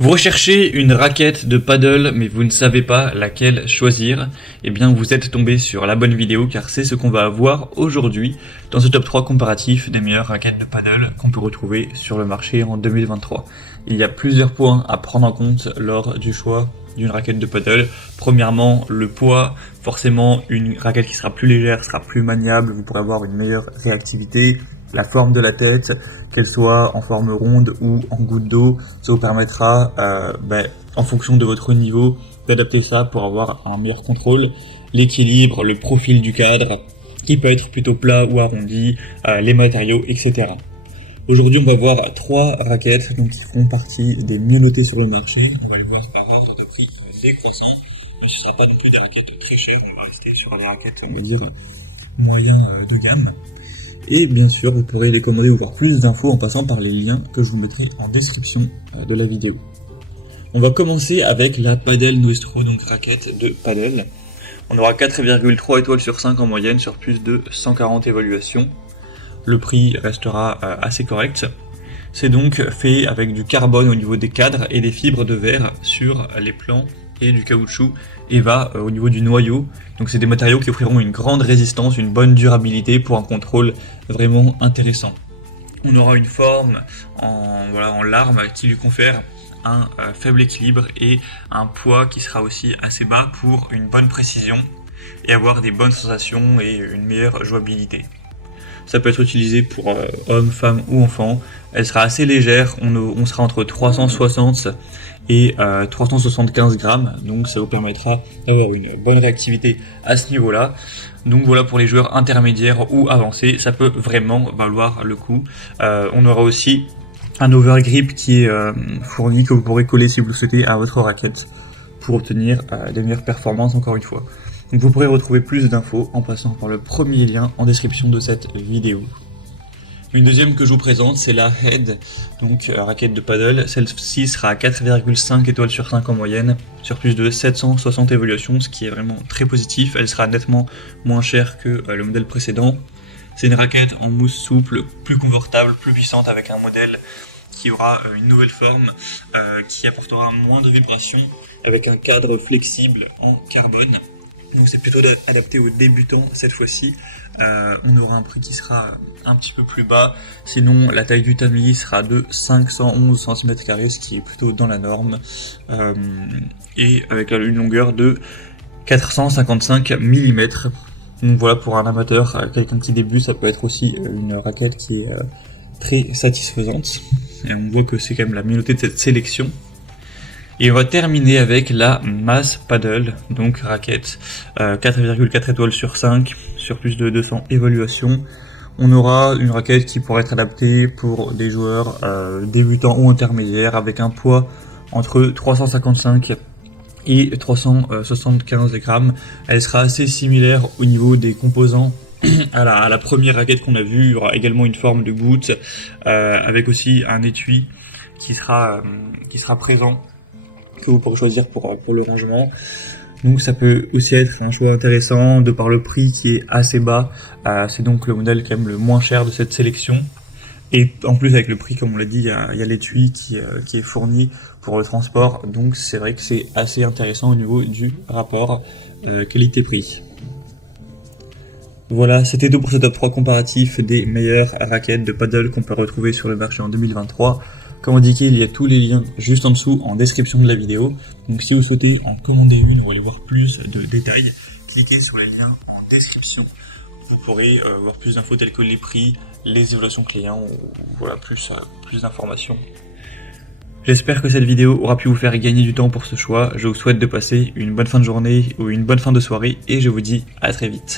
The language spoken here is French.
Vous recherchez une raquette de paddle mais vous ne savez pas laquelle choisir, eh bien vous êtes tombé sur la bonne vidéo car c'est ce qu'on va voir aujourd'hui dans ce top 3 comparatif des meilleures raquettes de paddle qu'on peut retrouver sur le marché en 2023. Il y a plusieurs points à prendre en compte lors du choix d'une raquette de paddle. Premièrement, le poids. Forcément, une raquette qui sera plus légère sera plus maniable, vous pourrez avoir une meilleure réactivité. La forme de la tête, qu'elle soit en forme ronde ou en goutte d'eau, ça vous permettra, en fonction de votre niveau, d'adapter ça pour avoir un meilleur contrôle. L'équilibre, le profil du cadre, qui peut être plutôt plat ou arrondi, les matériaux, etc. Aujourd'hui, on va voir 3 raquettes qui feront partie des mieux notées sur le marché. On va les voir par ordre de prix décroissant, mais ce ne sera pas non plus des raquettes très chères. On va rester sur des raquettes, on va dire, moyen de gamme. Et bien sûr, vous pourrez les commander ou voir plus d'infos en passant par les liens que je vous mettrai en description de la vidéo. On va commencer avec la Padel Nuestro, donc raquette de paddle. On aura 4,3 étoiles sur 5 en moyenne sur plus de 140 évaluations. Le prix restera assez correct. C'est donc fait avec du carbone au niveau des cadres et des fibres de verre sur les plans et du caoutchouc EVA au niveau du noyau. Donc c'est des matériaux qui offriront une grande résistance, une bonne durabilité pour un contrôle vraiment intéressant. On aura une forme en larme qui lui confère un faible équilibre et un poids qui sera aussi assez bas pour une bonne précision et avoir des bonnes sensations et une meilleure jouabilité. Ça peut être utilisé pour hommes, femmes ou enfants. Elle sera assez légère, on sera entre 360 et 375 grammes, donc ça vous permettra d'avoir une bonne réactivité à ce niveau-là. Donc voilà, pour les joueurs intermédiaires ou avancés, ça peut vraiment valoir le coup. On aura aussi un overgrip qui est fourni, que vous pourrez coller si vous le souhaitez à votre raquette pour obtenir des meilleures performances encore une fois. Donc vous pourrez retrouver plus d'infos en passant par le premier lien en description de cette vidéo. Une deuxième que je vous présente, c'est la Head, donc raquette de paddle. Celle-ci sera à 4,5 étoiles sur 5 en moyenne, sur plus de 760 évaluations, ce qui est vraiment très positif. Elle sera nettement moins chère que le modèle précédent. C'est une raquette en mousse souple, plus confortable, plus puissante, avec un modèle qui aura une nouvelle forme, qui apportera moins de vibrations, avec un cadre flexible en carbone. Donc c'est plutôt adapté aux débutants cette fois-ci. On aura un prix qui sera un petit peu plus bas. Sinon, la taille du tamis sera de 511 cm², ce qui est plutôt dans la norme. Et avec une longueur de 455 mm. Donc voilà, pour un amateur, quelqu'un qui débute, ça peut être aussi une raquette qui est très satisfaisante. Et on voit que c'est quand même la mieux notée de cette sélection. Et on va terminer avec la Mass Paddle, donc raquette, 4,4 étoiles sur 5, sur plus de 200 évaluations. On aura une raquette qui pourrait être adaptée pour des joueurs débutants ou intermédiaires, avec un poids entre 355 et 375 grammes. Elle sera assez similaire au niveau des composants à la première raquette qu'on a vue. Il y aura également une forme de goutte, avec aussi un étui qui sera présent, que vous pourrez choisir pour le rangement. Donc ça peut aussi être un choix intéressant de par le prix qui est assez bas. C'est donc le modèle quand même le moins cher de cette sélection. Et en plus avec le prix, comme on l'a dit, il y a l'étui qui est fourni pour le transport. Donc c'est vrai que c'est assez intéressant au niveau du rapport qualité-prix. Voilà, c'était tout pour ce top 3 comparatif des meilleures raquettes de paddle qu'on peut retrouver sur le marché en 2023. Comme indiqué, il y a tous les liens juste en dessous en description de la vidéo. Donc si vous souhaitez en commander une ou aller voir plus de détails, cliquez sur les liens en description. Vous pourrez voir plus d'infos telles que les prix, les évaluations clients, ou voilà, plus d'informations. J'espère que cette vidéo aura pu vous faire gagner du temps pour ce choix. Je vous souhaite de passer une bonne fin de journée ou une bonne fin de soirée et je vous dis à très vite.